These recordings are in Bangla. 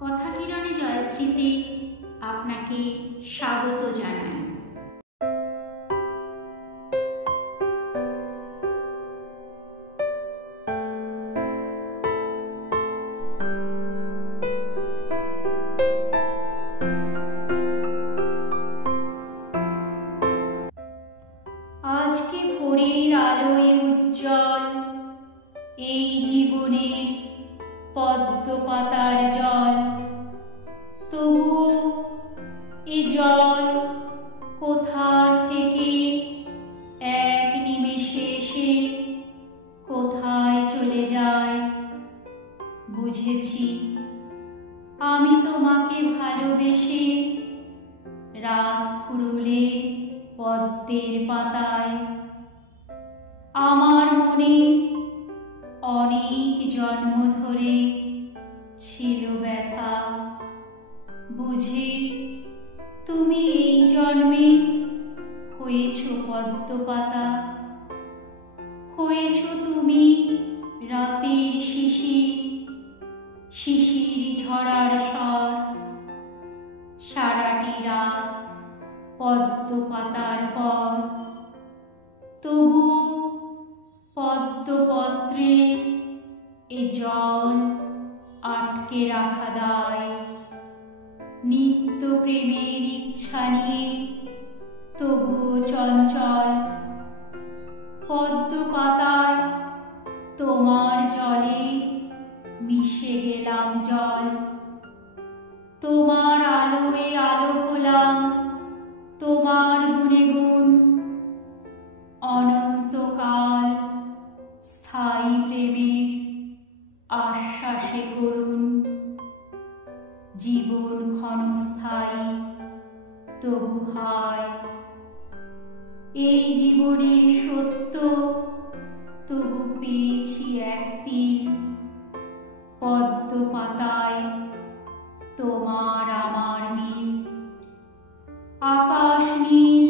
কথা কিরণে জয়শ্রীতে আপনাকে স্বাগত জানাই। আজকে ভোরের আলোয় উজ্জ্বল এই জীবনের পদ্ম পাতার জল, তবুও এ জল কোথার থেকে এক নিমেষে এসে কোথায় চলে যায়। বুঝেছি আমি তোমাকে ভালোবেসে রাত ফুরুলে পদ্মের পাতায়। আমার মনে অনেক জন্ম ধরে ছিল ব্যথা, বুঝে তুমি এই জন্মে হয়েছ পদ্ম পাতা। হয়েছ তুমি রাতের শিশির, শিশির ঝরার স্বর। সারাটি রাত পদ্ম পাতার পর, তবুও পদ্মপত্রে এ জল আটকে রাখা দায়। নিত্য প্রেমের ইচ্ছা নিয়ে তবুও চঞ্চল পদ্ম পাতায় তোমার জলে মিশে গেলাম জল। তোমার আলোয় আলো হলাম, তোমার গুণে গুণ। অনন্তকাল স্থায়ী প্রেমের আশ্বাসে করুণ। জীবন ক্ষণস্থায়ী তবু হায়, এই জীবনের সত্য তবু পেয়েছি এক তিল। পদ্ম পাতায় তোমার আমার মিল। আকাশ নীল,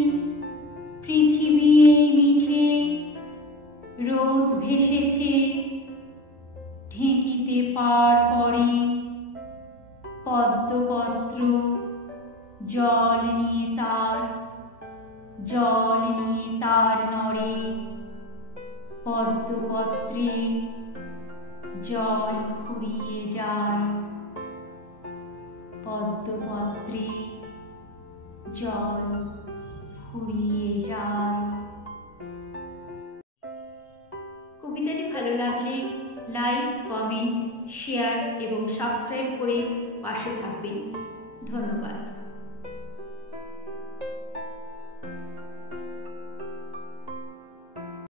পৃথিবী এই মিঠে, রোদ ভেসেছে ঢেঁকিতে পার পরে। পদ্মপত্র জল নিয়ে তার নড়ে। পদ্মপত্রে জল ফুরিয়ে যায়। পদ্মপত্রে জল ফুরিয়ে যায়। কবিতাটি ভালো লাগলে লাইক, কমেন্ট, শেয়ার এবং সাবস্ক্রাইব করে পাশে থাকবেন। ধন্যবাদ।